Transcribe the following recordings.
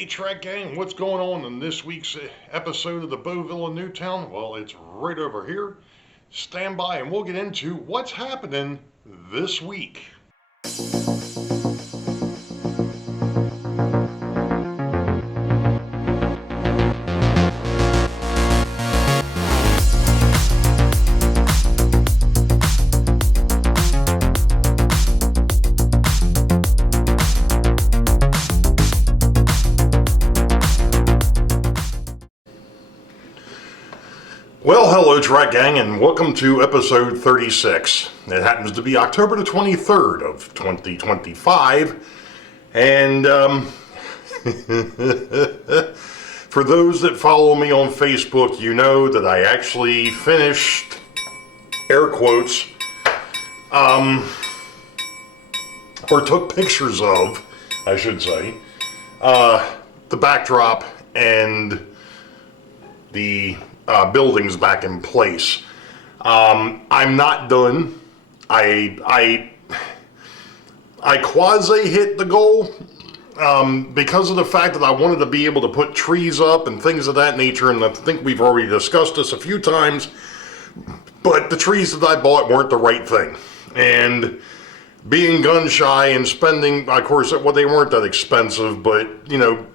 Hey Track Gang, what's going on in this week's episode of the Boeville and Newtown? Well, it's right over here. Stand by and we'll get into what's happening this week. Well, hello Track Gang, and welcome to episode 36. It happens to be October the 23rd of 2025, and for those that follow me on Facebook, you know that I actually finished, air quotes, or took pictures of, I should say, the backdrop and the buildings back in place. I'm not done. I quasi hit the goal because of the fact that I wanted to be able to put trees up and things of that nature, and I think we've already discussed this a few times, but the trees that I bought weren't the right thing. And being gun shy and spending, of course, well, they weren't that expensive, but, you know,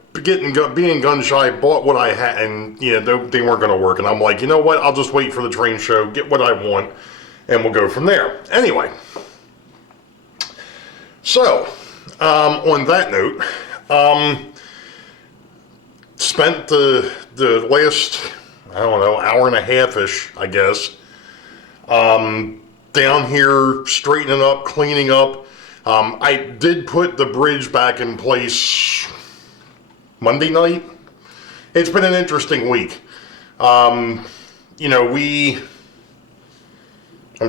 being gun shy, bought what I had, and they weren't going to work. And I'm like, you know what? I'll just wait for the train show, get what I want, and we'll go from there. Anyway, so on that note, spent the last, I don't know, hour and a half-ish, I guess, down here straightening up, cleaning up. I did put the bridge back in place Monday night. It's been an interesting week. I'm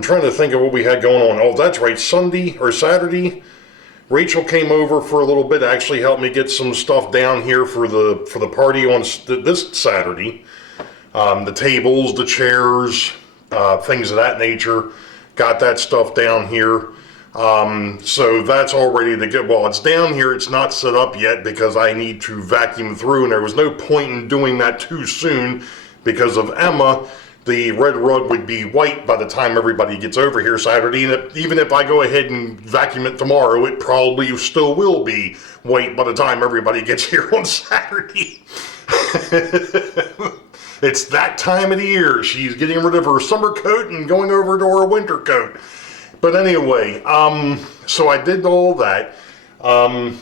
trying to think of what we had going on. Oh, that's right, Sunday or Saturday, Rachel came over for a little bit, actually helped me get some stuff down here for the party on this Saturday. The tables, the chairs, things of that nature. Got that stuff down here. So that's all ready to go. Well, it's down here, it's not set up yet because I need to vacuum through, and there was no point in doing that too soon because of Emma. The red rug would be white by the time everybody gets over here Saturday, and even if I go ahead and vacuum it tomorrow, it probably still will be white by the time everybody gets here on Saturday. It's that time of the year. She's getting rid of her summer coat and going over to her winter coat. But anyway, so I did all that, or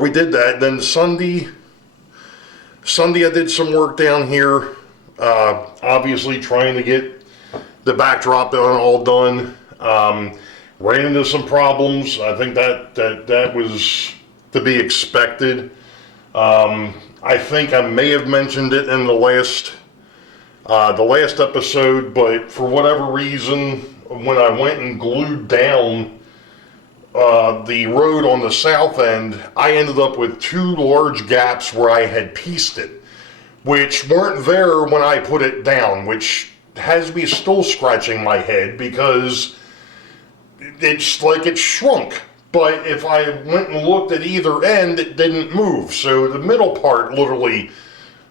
we did that. Then Sunday I did some work down here, obviously trying to get the backdrop all done. Ran into some problems. I think that was to be expected. I think I may have mentioned it in the last episode, but for whatever reason, when I went and glued down the road on the south end, I ended up with two large gaps where I had pieced it, which weren't there when I put it down, which has me still scratching my head because it's like it shrunk. But if I went and looked at either end, it didn't move. So the middle part literally,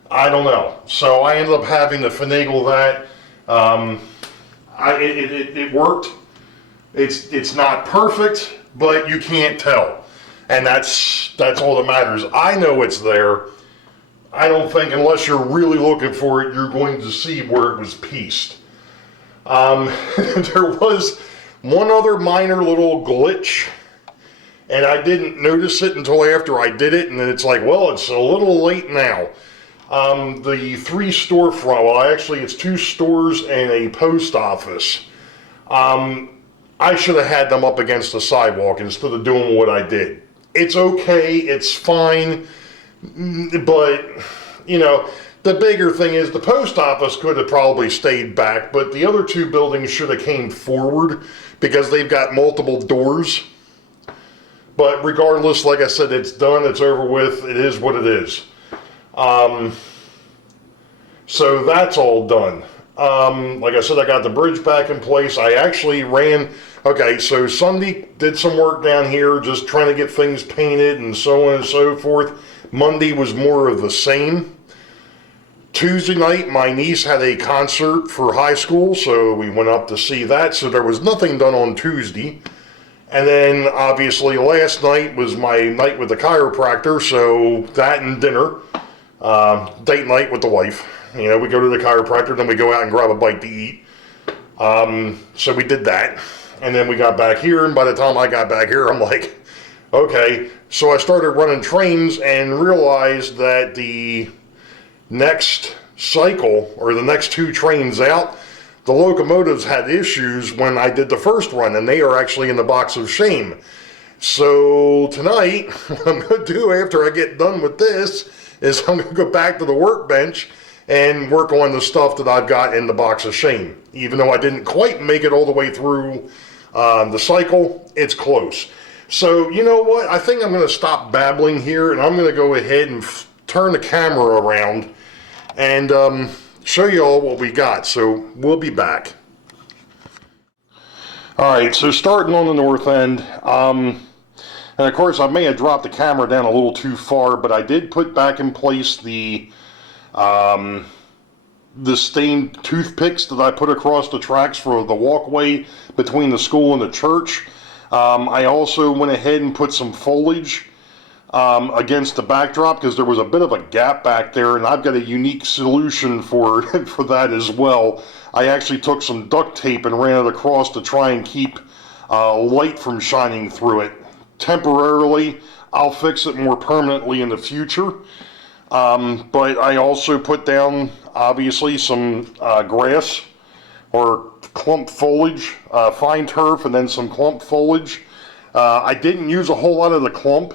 I don't know. So I ended up having to finagle that. It worked. It's not perfect, but you can't tell, and that's all that matters. I know it's there. I don't think unless you're really looking for it, you're going to see where it was pieced. There was one other minor little glitch, and I didn't notice it until after I did it, and then it's like, well, it's a little late now. The three storefront, well, actually it's two stores and a post office. I should have had them up against the sidewalk instead of doing what I did. It's okay, it's fine, but, the bigger thing is the post office could have probably stayed back, but the other two buildings should have came forward because they've got multiple doors. But regardless, like I said, it's done, it's over with, it is what it is. So that's all done. Like I said, I got the bridge back in place. I actually ran, okay, so Sunday did some work down here, just trying to get things painted and so on and so forth. Monday was more of the same. Tuesday night, my niece had a concert for high school, so we went up to see that. So there was nothing done on Tuesday. And then, obviously, last night was my night with the chiropractor, so that and dinner. Date night with the wife. You know, we go to the chiropractor, then we go out and grab a bite to eat. So we did that. And then we got back here, and by the time I got back here, I'm like, okay. So I started running trains and realized that the next cycle, or the next 2 trains out, the locomotives had issues when I did the first run, and they are actually in the box of shame. So tonight, what I'm going to do after I get done with this is I'm going to go back to the workbench and work on the stuff that I've got in the box of shame. Even though I didn't quite make it all the way through the cycle, it's close. So you know what? I think I'm going to stop babbling here, and I'm going to go ahead and turn the camera around and show you all what we got. So we'll be back. Alright, so starting on the north end, and of course I may have dropped the camera down a little too far, but I did put back in place the stained toothpicks that I put across the tracks for the walkway between the school and the church. I also went ahead and put some foliage against the backdrop, because there was a bit of a gap back there, and I've got a unique solution for for that as well. I actually took some duct tape and ran it across to try and keep light from shining through it. Temporarily, I'll fix it more permanently in the future. But I also put down, obviously, some grass or clump foliage, fine turf, and then some clump foliage. I didn't use a whole lot of the clump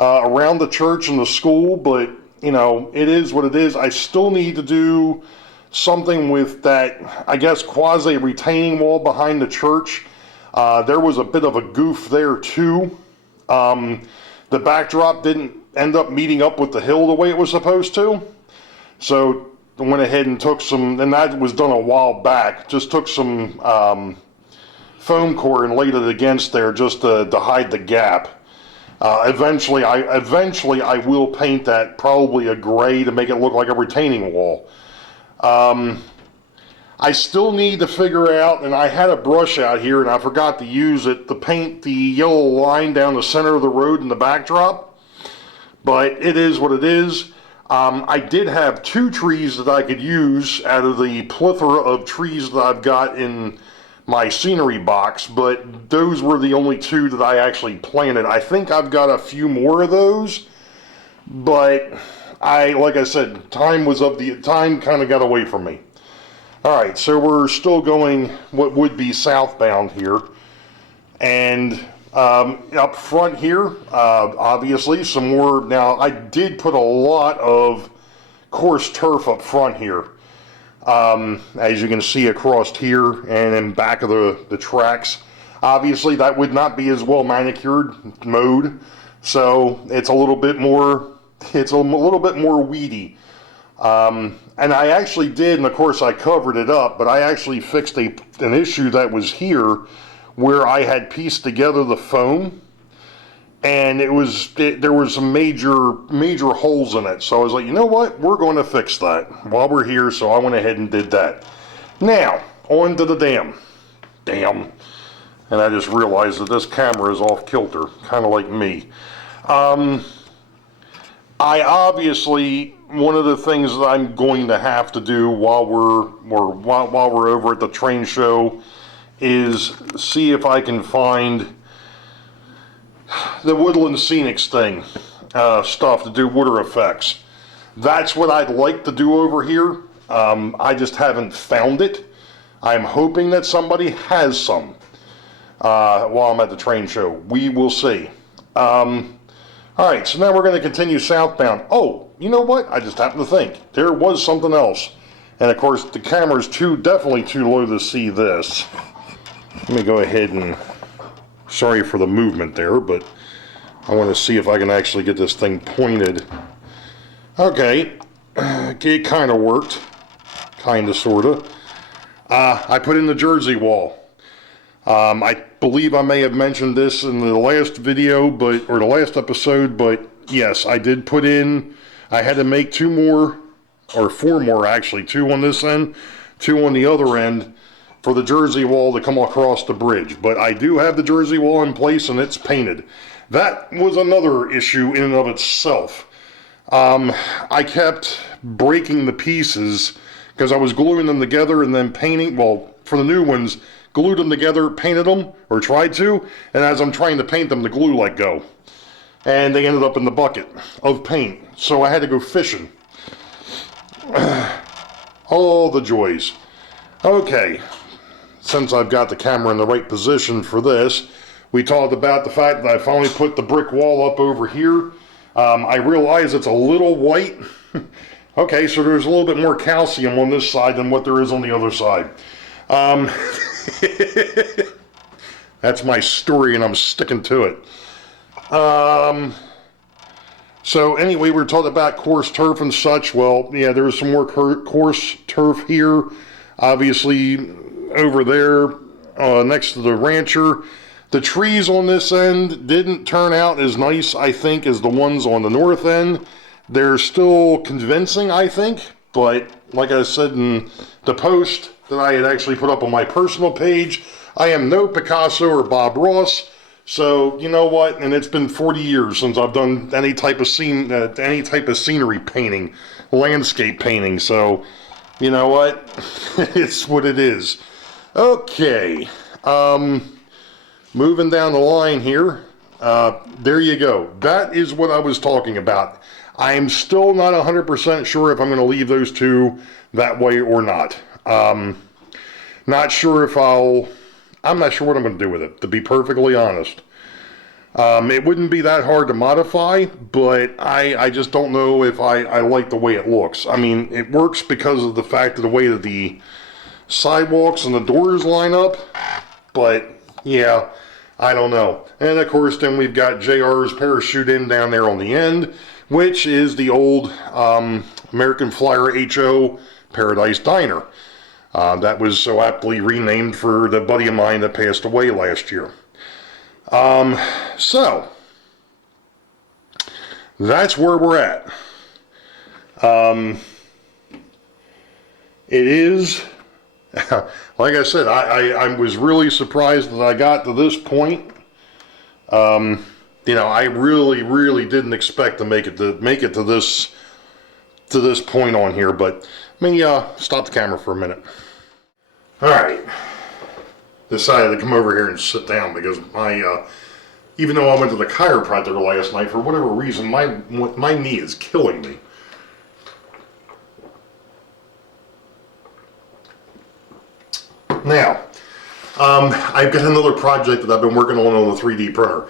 around the church and the school, but you know, it is what it is. I still need to do something with that, I guess, quasi retaining wall behind the church. There was a bit of a goof there too. The backdrop didn't end up meeting up with the hill the way it was supposed to, so I went ahead and took some, and that was done a while back, just took some foam core and laid it against there just to hide the gap. Eventually I will paint that probably a gray to make it look like a retaining wall. I still need to figure out, and I had a brush out here and I forgot to use it, to paint the yellow line down the center of the road in the backdrop, but it is what it is. I did have 2 trees that I could use out of the plethora of trees that I've got in my scenery box, but those were the only 2 that I actually planted. I think I've got a few more of those, but like I said, time kind of got away from me. Alright, so we're still going what would be southbound here, and up front here, obviously some more. Now I did put a lot of coarse turf up front here. As you can see across here and in back of the tracks. Obviously that would not be as well manicured, mowed, so it's a little bit more weedy. And I actually did, and of course I covered it up, but I actually fixed an issue that was here where I had pieced together the foam, and there was some major holes in it. So I was like, you know what, we're going to fix that while we're here. So I went ahead and did that. Now on to the dam. And I just realized that this camera is off kilter, kind of like me. I obviously, one of the things that I'm going to have to do while we're over at the train show is see if I can find the Woodland Scenics thing, stuff to do water effects. That's what I'd like to do over here. I just haven't found it. I'm hoping that somebody has some while I'm at the train show. We will see. Alright, so now we're going to continue southbound. Oh, you know what? I just happened to think. There was something else. And of course, the camera's definitely too low to see this. Let me go ahead and... Sorry for the movement there, but I want to see if I can actually get this thing pointed. Okay, it kind of worked. Kind of, sort of. I put in the Jersey wall. I believe I may have mentioned this in the last video, or the last episode, but yes, I did put in, I had to make 2 more, or 4 more actually, 2 on this end, 2 on the other end, for the Jersey wall to come across the bridge. But I do have the Jersey wall in place and it's painted. That was another issue in and of itself. I kept breaking the pieces because I was gluing them together and then painting, well, for the new ones, glued them together, painted them, or tried to, and as I'm trying to paint them, the glue let go. And they ended up in the bucket of paint. So I had to go fishing. All the joys. Okay, since I've got the camera in the right position for this, we talked about the fact that I finally put the brick wall up over here. I realize it's a little white. Okay, so there's a little bit more calcium on this side than what there is on the other side. That's my story and I'm sticking to it. So anyway, we were talking about coarse turf and such. Well, yeah, there's some more coarse turf here. Obviously, over there, next to the rancher. The trees on this end didn't turn out as nice, I think, as the ones on the north end. They're still convincing, I think, but like I said in the post that I had actually put up on my personal page, I am no Picasso or Bob Ross, so you know what? And it's been 40 years since I've done any type of scenery painting, landscape painting. So you know what? It's what it is. Okay. Moving down the line here, there you go. That is what I was talking about. I'm still not 100% sure if I'm going to leave those 2 that way or not. Not sure if I'm not sure what I'm going to do with it, to be perfectly honest. It wouldn't be that hard to modify, but I just don't know if I like the way it looks. I mean, it works because of the fact of the way that the sidewalks and the doors line up, but yeah, I don't know. And of course, then we've got JR's parachute in down there on the end, which is the old American Flyer HO Paradise Diner. That was so aptly renamed for the buddy of mine that passed away last year. So, that's where we're at. It is, like I said, I was really surprised that I got to this point. You know, I really didn't expect to make it to this point on here, but let me stop the camera for a minute. All right, decided to come over here and sit down because even though I went to the chiropractor last night, for whatever reason, my knee is killing me. Now, I've got another project that I've been working on the 3D printer,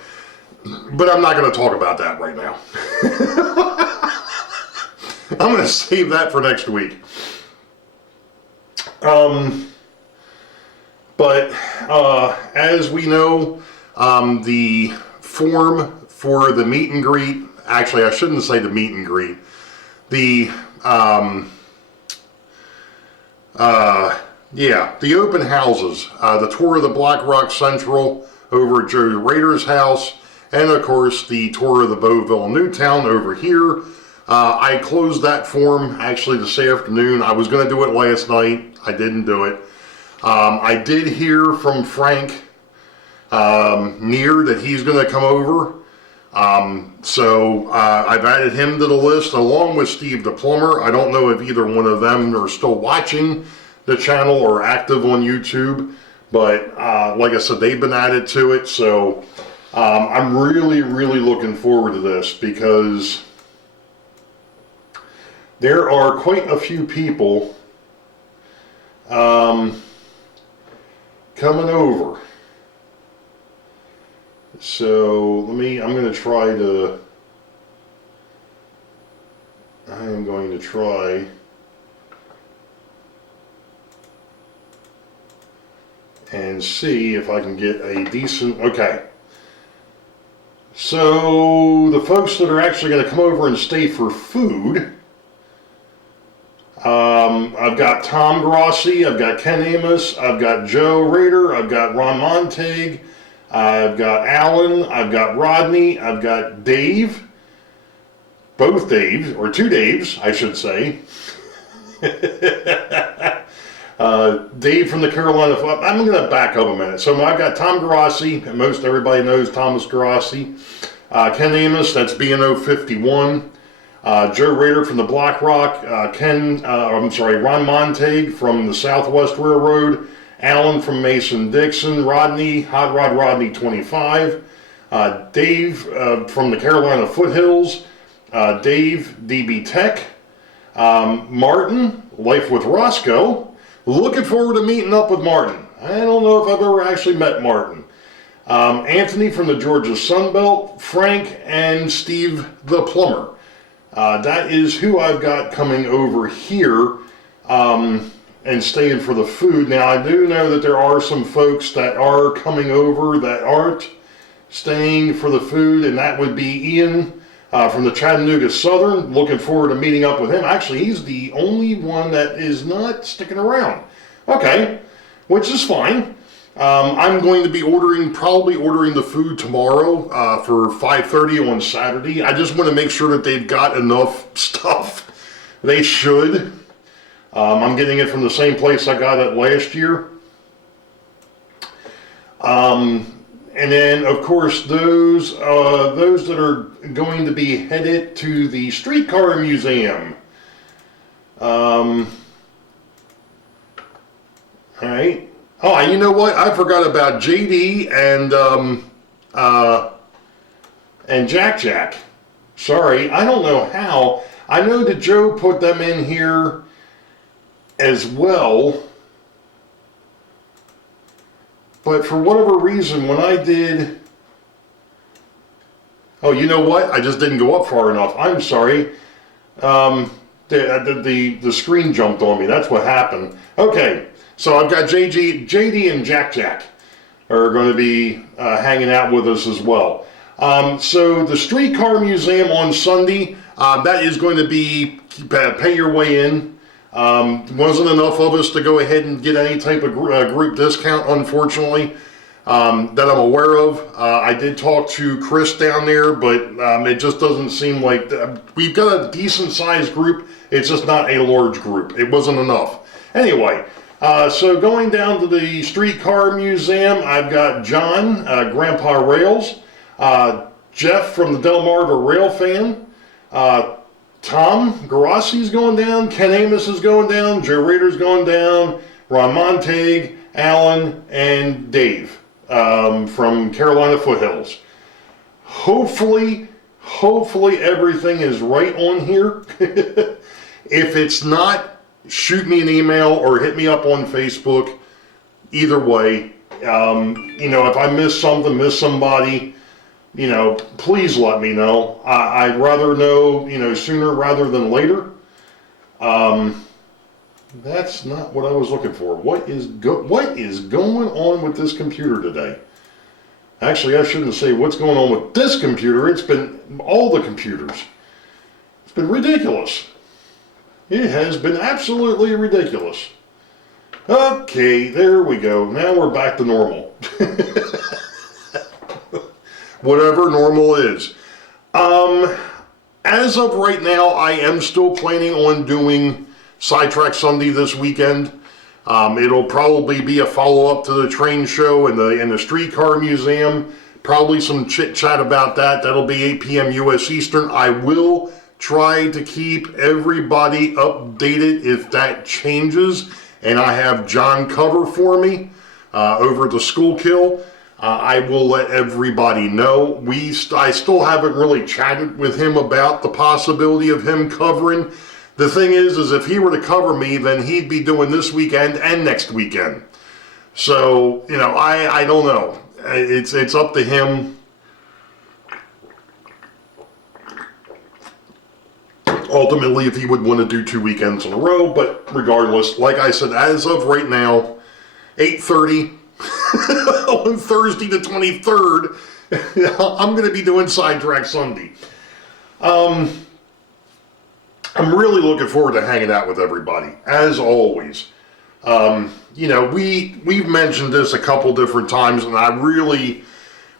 but I'm not going to talk about that right now. I'm going to save that for next week. But as we know, the form for the meet and greet, actually I shouldn't say the meet and greet, the the open houses, the tour of the Black Rock Central over at Joe Rader's house, and of course the tour of the Boeville Newtown over here. I closed that form actually this afternoon. I was going to do it last night. I didn't do it. I did hear from Frank Near that he's going to come over. So I've added him to the list along with Steve the plumber. I don't know if either one of them are still watching the channel or active on YouTube, but like I said, they've been added to it. So I'm really looking forward to this because there are quite a few people coming over. So I'm going to try and see if I can get a decent, okay. So the folks that are actually going to come over and stay for food, I've got Tom Grossi, I've got Ken Amos, I've got Joe Rader, I've got Ron Montague, I've got Alan, I've got Rodney, I've got Dave, both Daves, or two Daves, I should say. Dave from the Carolina. I'm going to back up a minute. So I've got Tom Garassi, and most everybody knows Thomas Garassi. Ken Amos, that's B&O 51. Joe Rader from the Black Rock. Ron Montague from the Southwest Railroad. Alan from Mason-Dixon. Rodney, Hot Rod Rodney 25. Dave from the Carolina Foothills. Dave, DB Tech. Martin, Life with Roscoe. Looking forward to meeting up with Martin. I don't know if I've ever actually met Martin. Anthony from the Georgia Sunbelt. Frank and Steve the Plumber. That is who I've got coming over here and staying for the food. Now, I do know that there are some folks that are coming over that aren't staying for the food, and that would be Ian from the Chattanooga Southern. Looking forward to meeting up with him. Actually, he's the only one that is not sticking around. Okay, which is fine. I'm going to be probably ordering the food tomorrow for 5:30 on Saturday. I just want to make sure that they've got enough stuff. They should. I'm getting it from the same place I got it last year. And then, of course, those that are going to be headed to the Streetcar Museum. All right. Oh, you know what? I forgot about JD and Jack. Sorry, I don't know how. I know that Joe put them in here as well. But for whatever reason, when I did... Oh, you know what? I just didn't go up far enough. I'm sorry. The screen jumped on me. That's what happened. Okay, so I've got JD and Jack are going to be hanging out with us as well. So the Streetcar Museum on Sunday, that is going to be pay your way in. Wasn't enough of us to go ahead and get any type of group discount, unfortunately, that I'm aware of. I did talk to Chris down there, but it just doesn't seem like we've got a decent sized group. It's just not a large group. It wasn't enough. Anyway, so going down to the Streetcar Museum, I've got John, Grandpa Rails, Jeff from the Delmarva Rail Fan, Tom Garassi's going down, Ken Amos is going down, Joe Rader's going down, Ron Montague, Alan, and Dave from Carolina Foothills. Hopefully everything is right on here. If it's not, shoot me an email or hit me up on Facebook. Either way, if I miss somebody, please let me know. I'd rather know, sooner rather than later. That's not what I was looking for. What is going on with this computer today? Actually, I shouldn't say what's going on with this computer. It's been all the computers. It's been ridiculous. It has been absolutely ridiculous. Okay, there we go. Now we're back to normal. Whatever normal is. As of right now, I am still planning on doing Sidetrack Sunday this weekend. It'll probably be a follow-up to the train show and the Streetcar Museum. Probably some chit-chat about that. That'll be 8 p.m. U.S. Eastern. I will try to keep everybody updated if that changes. And I have John cover for me over at the Schuylkill. I will let everybody know. I still haven't really chatted with him about the possibility of him covering. The thing is if he were to cover me, then he'd be doing this weekend and next weekend. So, I don't know. It's up to him. Ultimately, if he would want to do 2 weekends in a row, but regardless, like I said, as of right now, 8:30 on Thursday the 23rd, I'm going to be doing Sidetrack Sunday. I'm really looking forward to hanging out with everybody, as always. We've mentioned this a couple different times, and I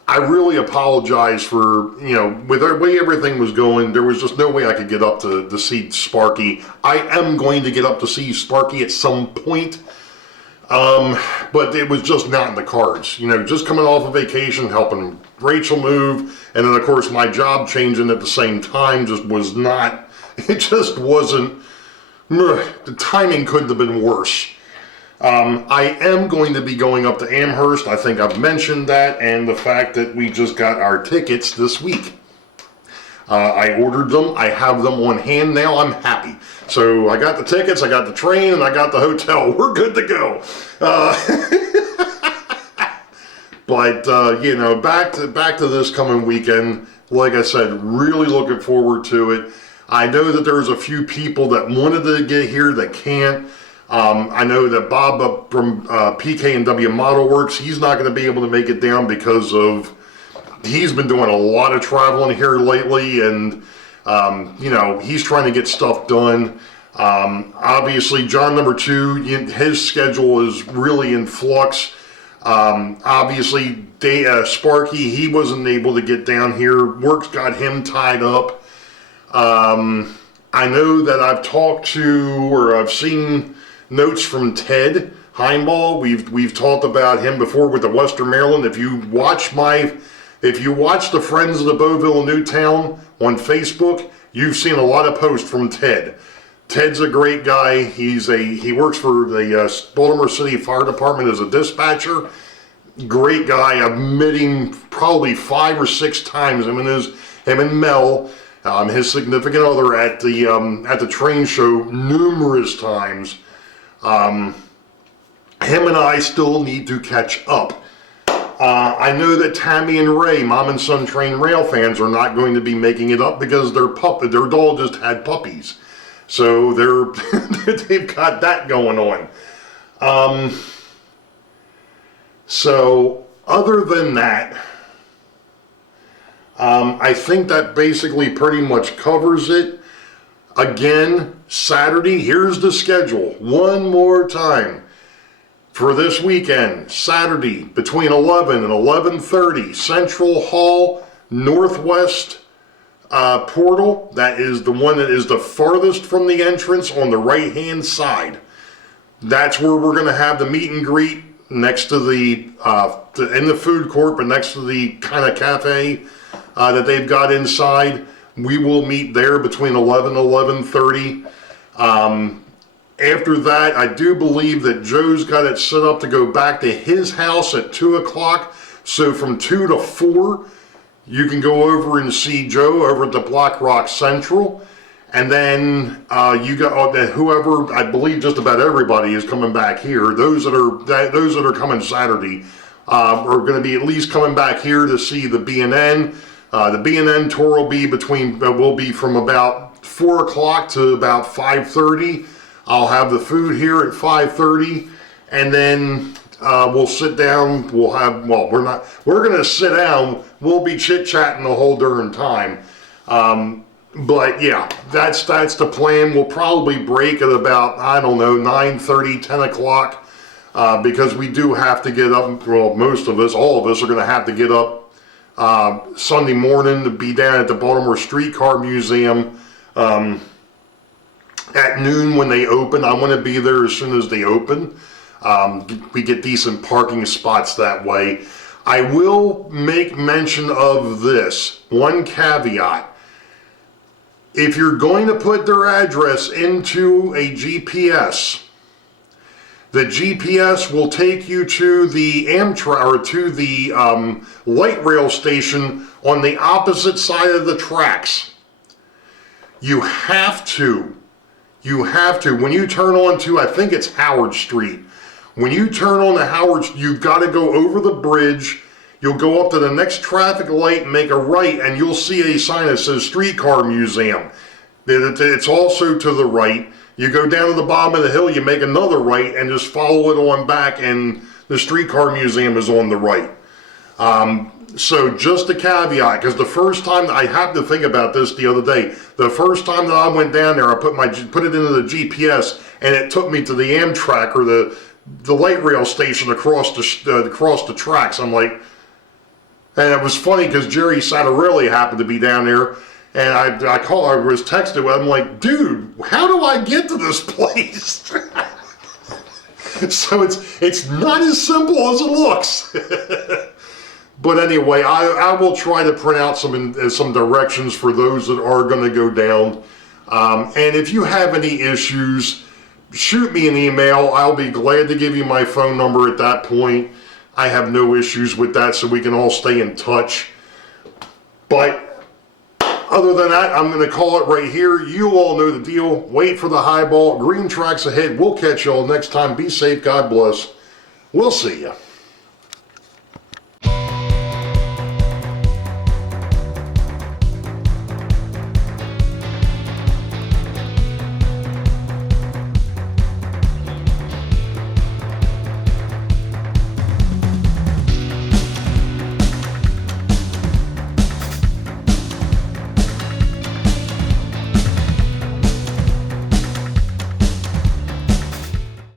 I really apologize for, you know, with the way everything was going, there was just no way I could get up to see Sparky. I am going to get up to see Sparky at some point, but it was just not in the cards. You know, just coming off of vacation, helping Rachel move, and then of course my job changing at the same time just was not, it just wasn't, the timing couldn't have been worse. I am going to be going up to Amherst. I think I've mentioned that, and the fact that we just got our tickets this week. I ordered them. I have them on hand now. I'm happy. So I got the tickets, I got the train, and I got the hotel. We're good to go. But you know, back to this coming weekend. Like I said, really looking forward to it. I know that there's a few people that wanted to get here that can't. I know that Bob up from PK&W Model Works, he's not going to be able to make it down because of, he's been doing a lot of traveling here lately, and you know, he's trying to get stuff done. Obviously, John number 2, his schedule is really in flux. Obviously, Sparky, he wasn't able to get down here. Work's got him tied up. I know that I've talked to, or I've seen notes from Ted Heimball. We've talked about him before with the Western Maryland. If you watch the Friends of the Boeville and Newtown on Facebook, you've seen a lot of posts from Ted. Ted's a great guy. He works for the Baltimore City Fire Department as a dispatcher. Great guy. I've met him probably 5 or 6 times. Him and Mel, his significant other, at the train show numerous times. Him and I still need to catch up. I know that Tammy and Ray, Mom and Son Train Rail fans, are not going to be making it up because their doll just had puppies. So they've got that going on. So other than that, I think that basically pretty much covers it. Again, Saturday, here's the schedule one more time. For this weekend, Saturday, between 11 and 11:30, Central Hall, Northwest portal. That is the one that is the farthest from the entrance on the right-hand side. That's where we're going to have the meet and greet next to in the food court, but next to the kind of cafe that they've got inside. We will meet there between 11 and 11:30. After that, I do believe that Joe's got it set up to go back to his house at 2 o'clock. So from 2 to 4, you can go over and see Joe over at the Black Rock Central. And then you got whoever, I believe just about everybody is coming back here. Those that are coming Saturday are going to be at least coming back here to see the B&N. The B&N tour will be from about 4 o'clock to about 5:30. I'll have the food here at 5:30, and then we'll sit down. We're going to sit down. We'll be chit-chatting the whole darn time. But yeah, that's the plan. We'll probably break at about, I don't know, 9:30, 10 o'clock, because we do have to get up. Well, most of us, all of us, are going to have to get up Sunday morning to be down at the Baltimore Streetcar Museum at noon when they open. I want to be there as soon as they open. We get decent parking spots that way. I will make mention of this one caveat. If you're going to put their address into a GPS, the GPS will take you to the Amtrak, or to the light rail station on the opposite side of the tracks. You have to, when you turn on to, I think it's Howard Street, when you turn on to Howard, you've got to go over the bridge. You'll go up to the next traffic light, make a right, and you'll see a sign that says Streetcar Museum. It's also to the right. You go down to the bottom of the hill, you make another right, and just follow it on back, and the Streetcar Museum is on the right. So just a caveat, because the first time, I happened to think about this the other day, the first time that I went down there, I put it into the GPS, and it took me to the Amtrak, or the light rail station across the tracks. I'm like, And it was funny because Jerry Satarelli happened to be down there, and I was texting him. I'm like, dude, how do I get to this place? So it's not as simple as it looks. But anyway, I will try to print out some directions for those that are going to go down. And if you have any issues, shoot me an email. I'll be glad to give you my phone number at that point. I have no issues with that, so we can all stay in touch. But other than that, I'm going to call it right here. You all know the deal. Wait for the high ball. Green tracks ahead. We'll catch y'all next time. Be safe. God bless. We'll see you.